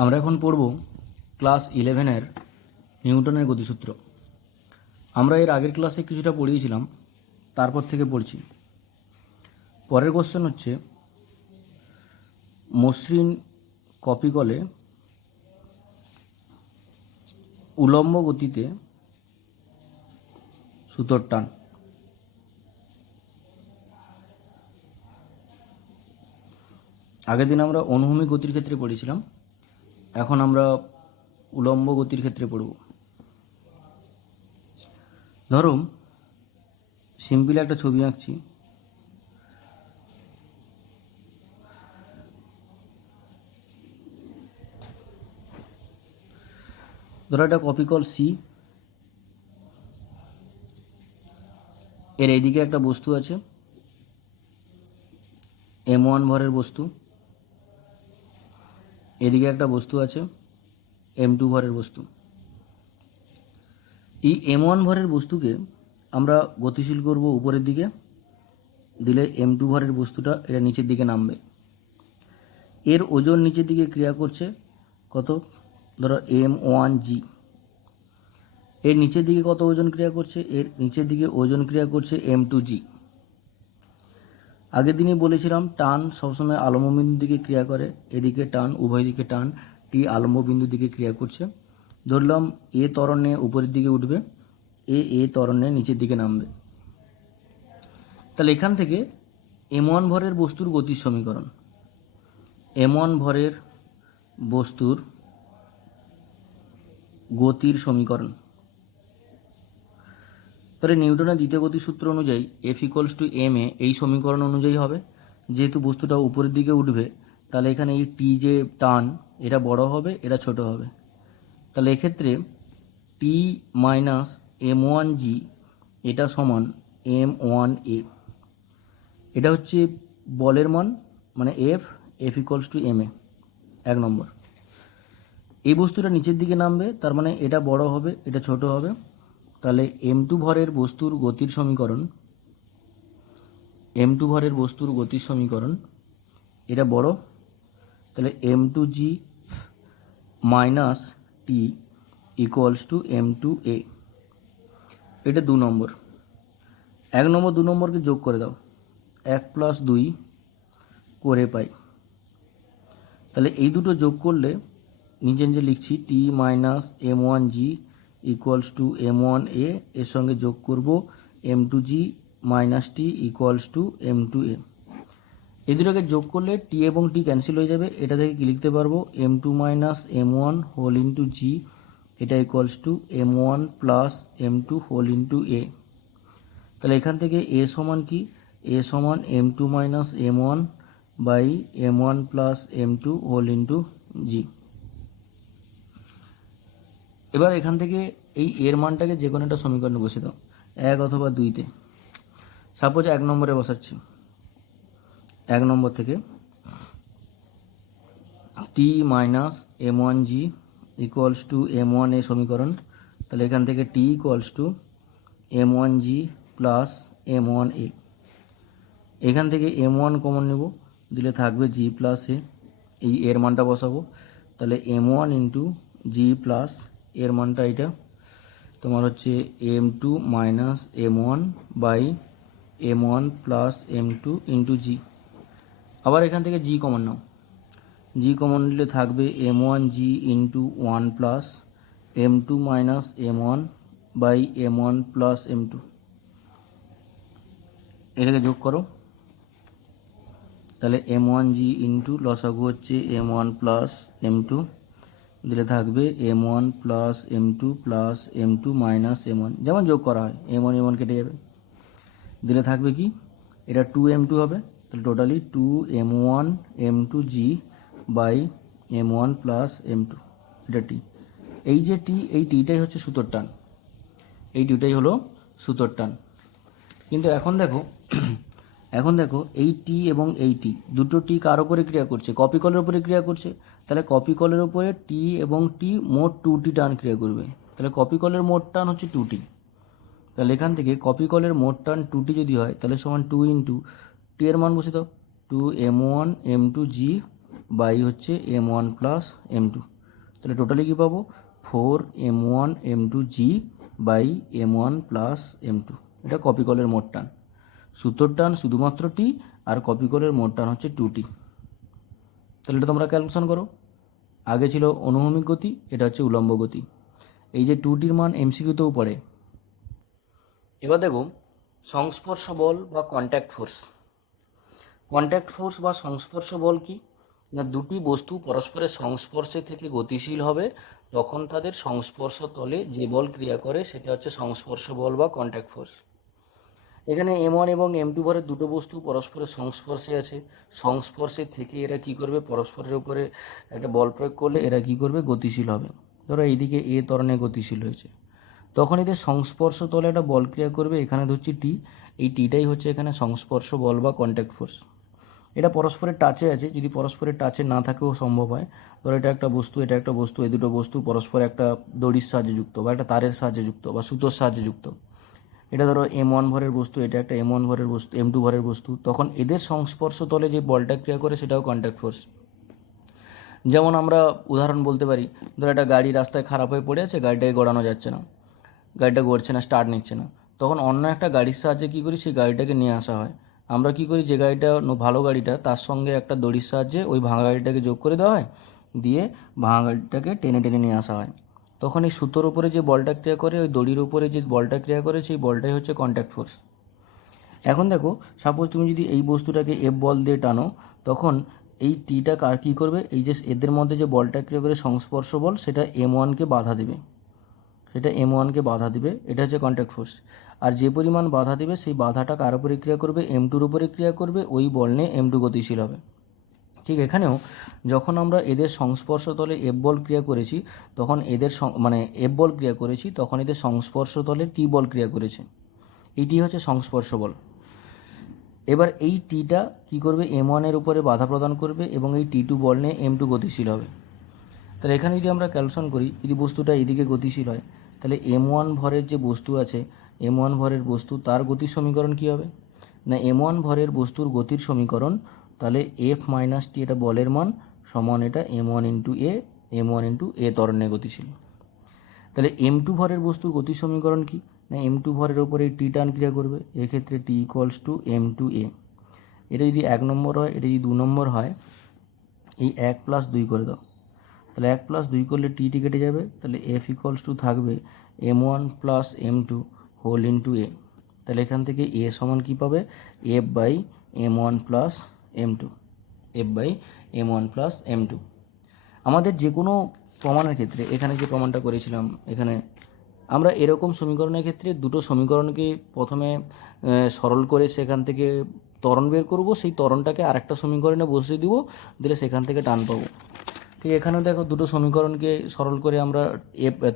আমরা এখন পড়ব ক্লাস 11-এর নিউটনের গতিসূত্র। আমরা এর আগের ক্লাসে কিছুটা পড়িয়েছিলাম, তারপর থেকে পড়ছি। পরের কোশ্চেন হচ্ছে, মসৃণ কপিকলে উলম্ব গতিতে সুতোর টান। আগের দিন আমরা অনুভূমিক গতির ক্ষেত্রে পড়েছিলাম, এখন আমরা উলম্ব গতির ক্ষেত্রে পড়ব। ধরো সিম্পল একটা ছবি আঁকছি। ধরো একটা কপিকল সি, এর এইদিকে একটা বস্তু আছে m1 ভরের বস্তু, এদিকে একটা বস্তু আছে m2 ভরের বস্তু। এই m1 ভরের বস্তুকে আমরা গতিশীল করব উপরের দিকে, দিলে m2 ভরের বস্তুটা এটা নিচের দিকে নামবে। এর ওজন নিচের দিকে ক্রিয়া করছে কত, ধরো m1g। এর নিচের দিকে কত ওজন ক্রিয়া করছে, এর নিচের দিকে ওজন ক্রিয়া করছে m2g। আগের দিনই বলেছিলাম টান সবসময় আলম্ব বিন্দুর দিকে ক্রিয়া করে, এদিকে টান উভয় দিকে টান, টি আলম্ব বিন্দুর দিকে ক্রিয়া করছে। ধরলাম এ ত্বরণে উপরের দিকে উঠবে, এ ত্বরণে নিচের দিকে নামবে। তাহলে এখান থেকে m1 ভরের বস্তুর গতির সমীকরণ, m1 ভরের বস্তুর গতির সমীকরণ, তাহলে নিউটনের দ্বিতীয় গতির সূত্র অনুযায়ী F=ma এই সমীকরণ অনুযায়ী হবে। যেহেতু বস্তুটা উপরের দিকে উঠবে, তাহলে এখানে এই টি যে টান এটা বড় হবে, এটা ছোট হবে। তাহলে এক্ষেত্রে টি মাইনাস m1g এটা সমান m1a। এটা হচ্ছে বলের মান, মানে F=ma। 1 নম্বর, এই বস্তুটা নিচের দিকে নামবে, তার মানে এটা বড় হবে, এটা ছোট হবে। তাহলে m2 ভরের বস্তুর গতির সমীকরণ, m2 ভরের বস্তুর গতির সমীকরণ এটা বড়, তাহলে m2g মাইনাস টি ইকুয়ালস টু m2a। এটা 2 নম্বর। 1 নম্বর 2 নম্বরকে যোগ করে দাও, 1 + 2 করে পাই। তাহলে এই দুটো যোগ করলে নিচে নিচে লিখছি টি minus m1g equals to m1a, এর সঙ্গে যোগ করব m2g মাইনাস টি ইকুয়ালস টু m2a। এই দুটোকে যোগ করলে টি এবং টি ক্যান্সেল হয়ে যাবে। এটা থেকে কি লিখতে পারবো, m2 minus m1 whole into G, এটা equals to m1 plus m2 whole into a। তাহলে এখান থেকে a সমান কি, a সমান m2 minus m1 by m1 plus m2 whole into G. এবার এখান থেকে এই এর মানটাকে যে কোনো একটা সমীকরণে বসে দাও, 1 অথবা 2-তে। সাপোজ 1 নম্বরে বসাচ্ছি। 1 নম্বর থেকে টি minus m1g equals to m1a সমীকরণ। তাহলে এখান থেকে টি equals two m1g plus m1a। এখান থেকে m1 কমন নেব, দিলে থাকবে g প্লাস এ। এই এর মানটা বসাবো, তাহলে m1 ইন্টু জি প্লাস এর মানটা এটা তোমার হচ্ছে m2 minus m1 by m1 plus m2 into G. আবার এখান থেকে জি কমন নাও, জি কমন নিলে থাকবে m1g into 1 plus m2 minus m1 by m1 plus m2। এটাকে যোগ করো, তাহলে m1g ইন্টু লসাগু হচ্ছে m1 প্লাস m2, দিলে থাকবে m1 plus m2 plus m2 minus m1, যেমন যোগ করা হয় m1 m1 কেটে যাবে, দিলে থাকবে কি, এটা 2m2 হবে। তাহলে totally 2m1 m2g by m1 plus m2, এটা টি। এই যে টি, এই টিটাই হচ্ছে সুতোর টান, এই টিটাই হলো সুতোর টান। কিন্তু এখন দেখো এই টি এবং এই টি, দুটো টি কার উপরে ক্রিয়া করছে, কপিকলের উপরে ক্রিয়া করছে। তাহলে কপিকলের উপরে টি এবং টি মোট 2টি টান ক্রিয়া করবে। তাহলে কপিকলের মোট টান হচ্ছে 2টি। তাহলে এখান থেকে কপিকলের মোট টান 2টি যদি হয়, তাহলে সমান 2 ইন্টু টি এর মান বসে দাও, 2m1 m2g বাই হচ্ছে m1 প্লাস m2। তাহলে টোটালি কী পাবো, 4m1 m2g by m1 plus m2। এটা কপি কলের মোট টান। সূত্রর টান শুধুমাত্র টি, আর কপি কলের মোট টান হচ্ছে 2t। তাহলে এটা তোমরা ক্যালকুলেশন করো। আগে ছিল অনুভূমিক গতি, এটা হচ্ছে উলম্ব গতি। এই যে 2টির মান এমসিকিউতেও পড়ে। এবার দেখো সংস্পর্শ বল বা কন্ট্যাক্ট ফোর্স। কন্ট্যাক্ট ফোর্স বা সংস্পর্শ বল কি না, দুটি বস্তু পরস্পরের সংস্পর্শে থেকে গতিশীল হবে তখন তাদের সংস্পর্শ তলে যে বল ক্রিয়া করে সেটা হচ্ছে সংস্পর্শ বল বা কন্ট্যাক্ট ফোর্স। এখানে m1 এবং m2 ভরের দুটো বস্তু পরস্পরের সংস্পর্শে আছে, সংস্পর্শে থেকে এরা কি করবে, পরস্পরের উপরে একটা বল প্রয়োগ করলে এরা কি করবে, গতিশীল হবে। ধরো এইদিকে এ ত্বরণে গতিশীল হয়েছে, তখন এদের সংস্পর্শ তলে একটা বল ক্রিয়া করবে, এখানে ধরছি টি। এই টিটাই হচ্ছে এখানে সংস্পর্শ বল বা কন্ট্যাক্ট ফোর্স। এটা পরস্পরের টাচে আছে, যদি পরস্পরের টাচে না থাকেও সম্ভব হয়। ধরো এটা একটা বস্তু, এটা একটা বস্তু, এই দুটো বস্তু পরস্পর একটা দড়ির সাহায্যে যুক্ত বা একটা তারের সাহায্যে যুক্ত বা সুতোর সাহায্যে যুক্ত। এটা ধরো m1 ভরের বস্তু, এটা একটা m1 ভরের বস্তু, m2 ভরের বস্তু, তখন এদের সংস্পর্শ তলে যে বলটা ক্রিয়া করে সেটাও কন্ট্যাক্ট ফোর্স। যেমন আমরা উদাহরণ বলতে পারি, ধরো একটা গাড়ি রাস্তায় খারাপ হয়ে পড়ে আছে, গাড়িটাকে গড়ানো যাচ্ছে না, গাড়িটা গড়ছে না, স্টার্ট নিচ্ছে না, তখন অন্য একটা গাড়ির সাহায্যে কী করি, সেই গাড়িটাকে নিয়ে আসা হয়। আমরা কি করি, যে গাড়িটা ভালো গাড়িটা তার সঙ্গে একটা দড়ির সাহায্যে ওই ভাঙা গাড়িটাকে যোগ করে দেওয়া হয়, দিয়ে ভাঙা গাড়িটাকে টেনে টেনে নিয়ে আসা হয়। তখন এই সুতোর উপরে যে বলটা ক্রিয়া করে, ওই দড়ির উপরে যে বলটা ক্রিয়া করে, সেই বলটাই হচ্ছে কন্ট্যাক্ট ফোর্স। এখন দেখো, সাপোজ তুমি যদি এই বস্তুটাকে এফ বল দিয়ে টানো, তখন এই টিটা কার কী করবে, এই যে এদের মধ্যে যে বলটা ক্রিয়া করে সংস্পর্শ বল, সেটা m1কে বাধা দেবে, সেটা m1কে বাধা দিবে, এটা হচ্ছে কন্ট্যাক্ট ফোর্স। আর যে পরিমাণ বাধা দিবে সেই বাধাটা কার উপরে ক্রিয়া করবে, m2-র উপরে ক্রিয়া করবে, ওই বল নিয়ে m2 গতিশীল হবে। ঠিক এখানেও যখন আমরা এদের সংস্পর্শ তলে এফ বল ক্রিয়া করেছি, তখন এদের এফ বল ক্রিয়া করেছি, তখন এদের সংস্পর্শ তলে টি বল ক্রিয়া করেছে। এইটি হচ্ছে সংস্পর্শ বল। এবার এই টিটা কি করবে, m1-এর উপরে বাধা প্রদান করবে এবং এই t2 বল নিয়ে m2 গতিশীল হবে। তাহলে এখানে যদি আমরা ক্যালকুলেশন করি, যদি বস্তুটা এদিকে গতিশীল হয়, তাহলে m1 ভরের যে বস্তু আছে, m1 ভরের বস্তু, তার গতির সমীকরণ কী হবে না, m1 ভরের বস্তুর গতির সমীকরণ, তাহলে f মাইনাস টি, এটা বলের মান, সমান এটা m1 ইন্টু এ, m1 ইন্টু এ ত্বরণে গতিশীল। তাহলে m2 ভরের বস্তুর গতির সমীকরণ কি না, m2 ভরের উপরে টি টান ক্রিয়া করবে, এক্ষেত্রে টি ইকুয়ালস টু m2 এ। এটা যদি 1 নম্বর হয়, এটা যদি 2 নম্বর হয়, এই 1 প্লাস 2 করে দাও, তাহলে 1 প্লাস 2 করলে টি কেটে যাবে, তাহলে এফ ইকুয়ালস টু থাকবে m1 plus m2 whole into এ। তাহলে এখান থেকে এ সমান কী পাবে, F by m1 plus m2, F by m1 plus m2। আমাদের যে কোনো প্রমাণের ক্ষেত্রে, এখানে যে প্রমাণটা করেছিলাম, এখানে আমরা এরকম সমীকরণের ক্ষেত্রে দুটো সমীকরণকে প্রথমে সরল করে সেখান থেকে ত্বরণ বের করব, সেই ত্বরণটাকে আরেকটা সমীকরণে বসিয়ে দিব, দিলে সেখান থেকে টান পাবো। ঠিক এখানেও দেখো, দুটো সমীকরণকে সরল করে আমরা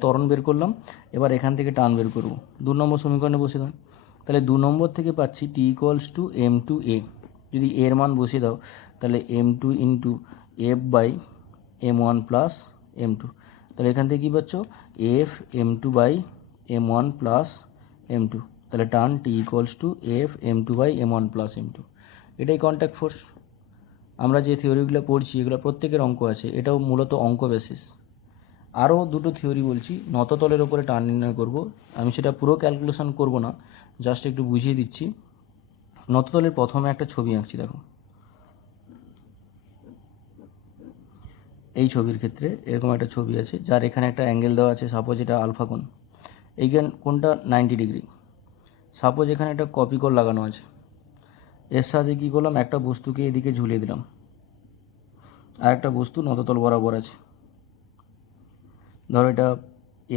ত্বরণ বের করলাম, এবার এখান থেকে টান বের করব, 2 নম্বর সমীকরণে বসিয়ে দাও। তাহলে 2 নম্বর থেকে পাচ্ছি টি ইকুয়ালস টু m2 এ। যদি এর মান বসিয়ে দাও, তাহলে m2 into F by m1 plus m2। তাহলে এখান থেকে কী পাচ্ছ, F m2 by m1 plus m2। তাহলে টান T equals to F m2 by m1 plus m2। এটাই কন্ট্যাক্ট ফোর্স। আমরা যে থিওরিগুলো পড়ছি এগুলো প্রত্যেকের অঙ্ক আছে, এটাও মূলত অঙ্ক বেসিস। আরও দুটো থিওরি বলছি, নততলের ওপরে টান নির্ণয় করব, আমি সেটা পুরো ক্যালকুলেশন করব না, জাস্ট একটু বুঝিয়ে দিচ্ছি। নততলের প্রথমে একটা ছবি আঁকছি, দেখো এই ছবির ক্ষেত্রে এরকম একটা ছবি আছে, যার এখানে একটা অ্যাঙ্গেল দেওয়া আছে, সাপোজ এটা আলফা কোণ, এইখান কোণটা 90 ডিগ্রি। সাপোজ এখানে একটা কপি কোণ লাগানো আছে, এর সাথে কী করলাম, একটা বস্তুকে এদিকে ঝুলিয়ে দিলাম, আর একটা বস্তু নততল বরাবর আছে। ধরো এটা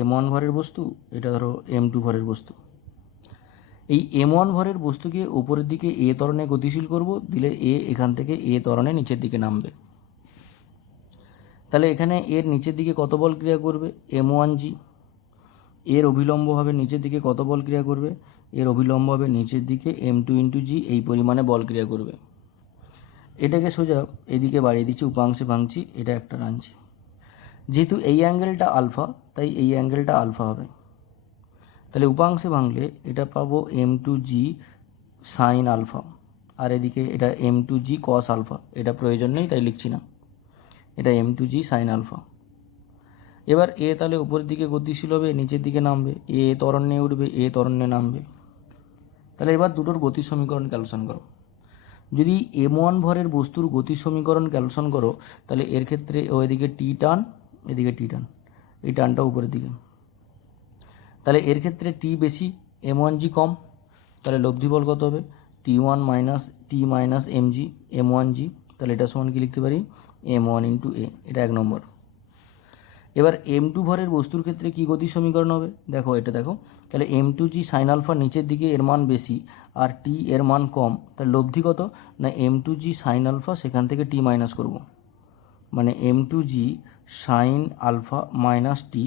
m1 ভরের বস্তু, এটা ধরো m2 ভরের বস্তু। এই m1 ভরের বস্তুকে উপরের দিকে এ ত্বরণে গতিশীল করব, দিলে এ এখান থেকে এ ত্বরণে নিচের দিকে নামবে। তাহলে এখানে এর নিচের দিকে কত বল ক্রিয়া করবে, m1g। এর অভিলম্ব হবে নিচের দিকে কত বল ক্রিয়া করবে, এর অভিলম্ব হবে নিচের দিকে m2 ইন্টু জি, এই পরিমাণে বল ক্রিয়া করবে। এটাকে সোজা এদিকে বাড়িয়ে দিচ্ছি, উপাংশে ভাঙছি, এটা একটা টানছি। যেহেতু এই অ্যাঙ্গেলটা আলফা, তাই এই অ্যাঙ্গেলটা আলফা হবে। তাহলে উপাংশে ভাঙলে এটা পাবো m2g সাইন আলফা, আর এদিকে এটা m2g কস আলফা। এটা প্রয়োজন নেই, তাই লিখছি না। এটা m2g সাইন আলফা। এবার এ তাহলে উপরের দিকে গতিশীল হবে, নিচের দিকে নামবে, এ ত্বরণে উঠবে, এ ত্বরণে নামবে। তাহলে এবার দুটোর গতির সমীকরণ ক্যালকুলেশন করো। যদি m1 ভরের বস্তুর গতির সমীকরণ ক্যালকুলেশন করো তাহলে এর ক্ষেত্রে ওইদিকে টি টান, এদিকে টি টান, এই টানটা উপরের দিকে। তাহলে এর ক্ষেত্রে টি বেশি, m1g কম, তাহলে লব্ধি বল কত হবে? t1 মাইনাস টি মাইনাস mg m1g। তাহলে এটা সমান কি লিখতে পারি? m1 ইন্টু এ। এটা 1 নম্বর। এবার m2 ভরের বস্তুর ক্ষেত্রে কি গতির সমীকরণ হবে? দেখো এটা দেখো, তাহলে m2g সাইন আলফা নিচের দিকে এর মান বেশি আর টি এর মান কম, তাহলে লব্ধি কত? না m2g সাইন আলফা, সেখান থেকে টি মাইনাস করব, মানে m2g সাইন আলফা মাইনাস টি,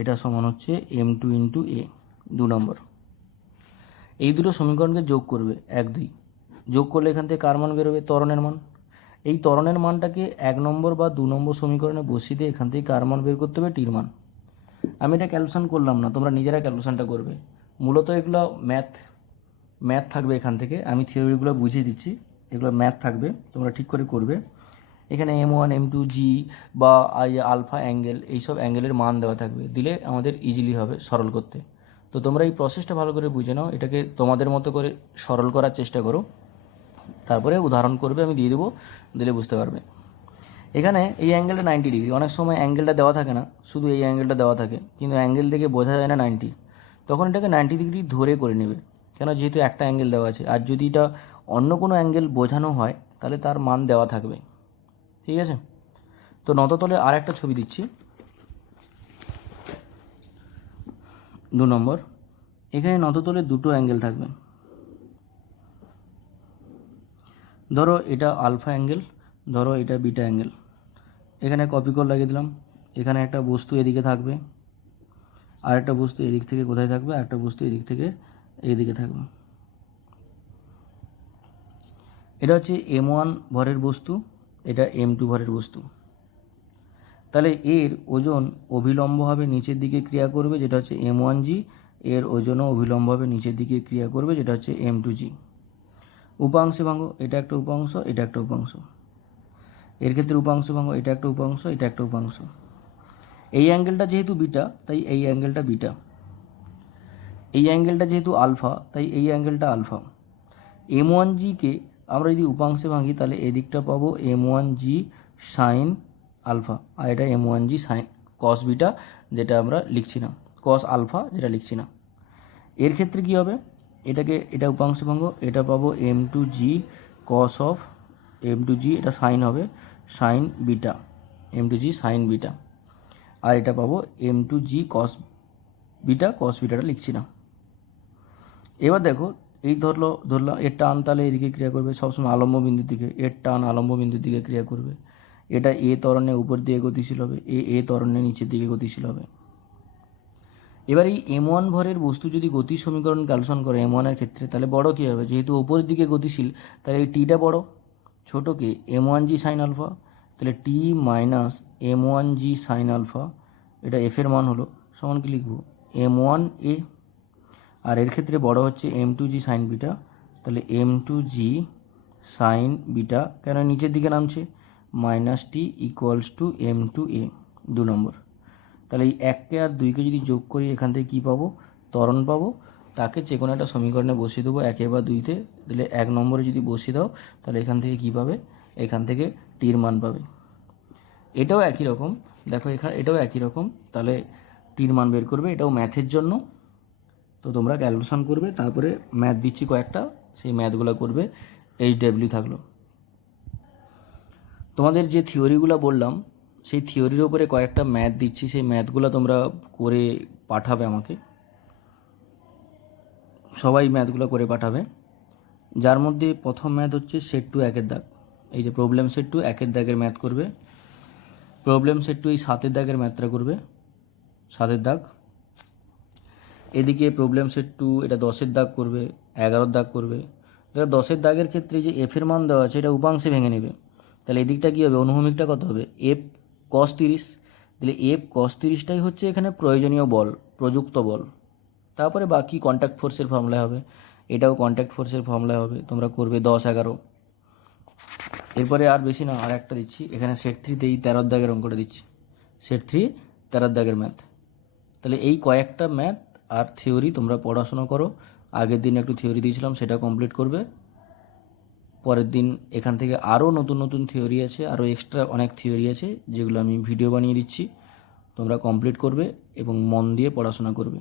এটা সমান হচ্ছে m2 ইন্টু এ। 2 নম্বর। এই দুটো সমীকরণকে যোগ করবে 1 2, যোগ করলে এখান থেকে কার মান বেরোবে? ত্বরণের মান। এই ত্বরণের মানটাকে 1 নম্বর বা 2 নম্বর সমীকরণে বসিয়ে দিয়ে এখান থেকে কার মান বের করতে হবে? টির মান। আমি এটা ক্যালকুলেশন করলাম না, তোমরা নিজেরা ক্যালকুলেশনটা করবে। মূলত এগুলো ম্যাথ থাকবে এখান থেকে, আমি থিওরিগুলো বুঝিয়ে দিচ্ছি, এগুলো ম্যাথ থাকবে, তোমরা ঠিক করে করবে। এখানে m1 m2g বা আলফা অ্যাঙ্গেল, এইসব অ্যাঙ্গেলের মান দেওয়া থাকবে, দিলে আমাদের ইজিলি হবে সরল করতে। তো তোমরা এই প্রসেসটা ভালো করে বুঝে নাও, এটাকে তোমাদের মতো করে সরল করার চেষ্টা করো, তারপরে উদাহরণ করবে, আমি দিয়ে দেবো, দিলে বুঝতে পারবে। এখানে এই অ্যাঙ্গেলটা 90 ডিগ্রি, অনেক সময় অ্যাঙ্গেলটা দেওয়া থাকে না, শুধু এই অ্যাঙ্গেলটা দেওয়া থাকে, কিন্তু অ্যাঙ্গেল দেখে বোঝা যায় না 90, তখন এটাকে 90 ডিগ্রি ধরে করে নেবে, কেন যেহেতু একটা অ্যাঙ্গেল দেওয়া আছে। আর যদি এটা অন্য কোনো অ্যাঙ্গেল বোঝানো হয় তাহলে তার মান দেওয়া থাকবে, ঠিক আছে? তো নততলে আর একটা ছবি দিচ্ছি, 2 নম্বর। এখানে নততলে দুটো অ্যাঙ্গেল থাকবে, ধরো এটা আলফা অ্যাঙ্গেল, ধরো এটা বিটা অ্যাঙ্গেল। এখানে কপি করে লাগিয়ে দিলাম, এখানে একটা বস্তু এদিকে থাকবে, আর একটা বস্তু এদিক থেকে কোথায় থাকবে, আর একটা বস্তু এদিক থেকে এইদিকে থাকবে। এটা হচ্ছে m1 ভরের বস্তু, এটা m2 ভরের বস্তু। তাহলে এর ওজন অভিলম্ব হবে নিচের দিকে ক্রিয়া করবে, যেটা হচ্ছে m1g, এর ওজনও অভিলম্ব হবে নিচের দিকে ক্রিয়া করবে, যেটা হচ্ছে m2g। উপাংশে ভাঙো, এটা একটা উপাংশ, এটা একটা উপাংশ। এর ক্ষেত্রে উপাংশ ভাঙো, এটা একটা উপাংশ, এটা একটা উপাংশ। এই অ্যাঙ্গেলটা যেহেতু বিটা তাই এই অ্যাঙ্গেলটা বিটা, এই অ্যাঙ্গেলটা যেহেতু আলফা তাই এই অ্যাঙ্গেলটা আলফা। m1gকে আমরা যদি উপাংশে ভাঙি তাহলে এদিকটা পাবো m1g সাইন আলফা, আর এটা m1g সাইন কস বিটা, যেটা আমরা লিখছি না, কস আলফা যেটা লিখছি না। এর ক্ষেত্রে কি হবে? এটাকে এটা উপাংশ ভাঙ, এটা পাবো m2g কস অফ m2g, এটা সাইন হবে sine beta, m2g sine beta, আর এটা পাবো m2g কস বিটাটা লিখছি না। এবার দেখো, এই ধরলাম এর টান তাহলে এদিকে ক্রিয়া করবে, সবসময় আলম্ব বিন্দুর দিকে, এর টান আলম্ব বিন্দুর দিকে ক্রিয়া করবে। এটা এ ত্বরণে উপর দিকে গতিশীল হবে, এ ত্বরণে নিচের দিকে গতিশীল হবে। এবার এই m1 ভরের বস্তু যদি গতির সমীকরণ ক্যালকুলেশন করে m1 এর ক্ষেত্রে, তাহলে বড় কী হবে? যেহেতু উপরের দিকে গতিশীল, তাহলে এই টিটা বড়, ছোটোকে m1g সাইন আলফা, তাহলে টি মাইনাস m1g সাইন আলফা, এটা এফ এর মান হলো, সমান কি লিখব? m1 এ। আর এর ক্ষেত্রে বড় হচ্ছে m2g সাইন বিটা, তাহলে m2g সাইন বিটা, কেন নিচের দিকে নামছে, মাইনাস টি ইকুয়ালস টু m2a। 2 নম্বর। তাহলে এই 1কে আর 2কে যদি যোগ করি এখান থেকে কী পাবো? ত্বরণ পাবো, তাকে যে কোনো একটা সমীকরণে বসিয়ে দেবো 1 বা 2তে, দিলে 1 নম্বরে যদি বসিয়ে দাও তাহলে এখান থেকে কী পাবে? এখান থেকে টির মান পাবে। এটাও একই রকম, দেখো এখানে এটাও একই রকম, তাহলে টির মান বের করবে, এটাও ম্যাথের জন্য। তো তোমরা ক্যালকুলেশন করবে, তারপরে ম্যাথ দিচ্ছি কয়েকটা, সেই ম্যাথগুলো করবে। HW থাকলো। তোমাদের যে থিওরিগুলো বললাম সেই থিওরির ওপরে কয়েকটা ম্যাথ দিচ্ছি, সেই ম্যাথগুলো তোমরা করে পাঠাবে আমাকে, সবাই ম্যাথগুলো করে পাঠাবে। যার মধ্যে প্রথম ম্যাথ হচ্ছে সেট টু 1-এর দাগ, এই যে প্রবলেম সেট টু 1-এর দাগের ম্যাথ করবে। প্রবলেম সেট টু এই 7-এর দাগের ম্যাথটা করবে, 7-এর দাগ। এদিকে প্রবলেম সেট টু এটা 10-এর দাগ করবে, 11-এর দাগ করবে। দেখো 10-এর দাগের ক্ষেত্রে যে এফ এর মান দেওয়া আছে এটা উপাংশে ভেঙে নেবে, তাহলে এদিকটা কী হবে? অনুভূমিকটা কত হবে? এফ কস 30, তাহলে এফ কস 30টাই হচ্ছে এখানে প্রয়োজনীয় বল, প্রযুক্ত বল। তারপরে বাকি কন্ট্যাক্ট ফোর্সের ফর্মুলায় হবে, এটাও কন্ট্যাক্ট ফোর্সের ফর্মুলায় হবে, তোমরা করবে 10-11। এরপরে আর বেশি না, আর একটা দিচ্ছি এখানে সেট থ্রিতে এই 13 দাগের অঙ্কটা দিচ্ছি, সেট থ্রি 13 দাগের ম্যাথ। তাহলে এই কয়েকটা ম্যাথ আর থিওরি তোমরা পড়াশোনা করো। আগের দিন একটু থিওরি দিয়েছিলাম, সেটা কমপ্লিট করবে। পরের দিন এখান থেকে আরও নতুন নতুন থিওরি আছে, আরও এক্সট্রা অনেক থিওরি আছে যেগুলো আমি ভিডিও বানিয়ে দিচ্ছি, তোমরা কমপ্লিট করবে এবং মন দিয়ে পড়াশোনা করবে।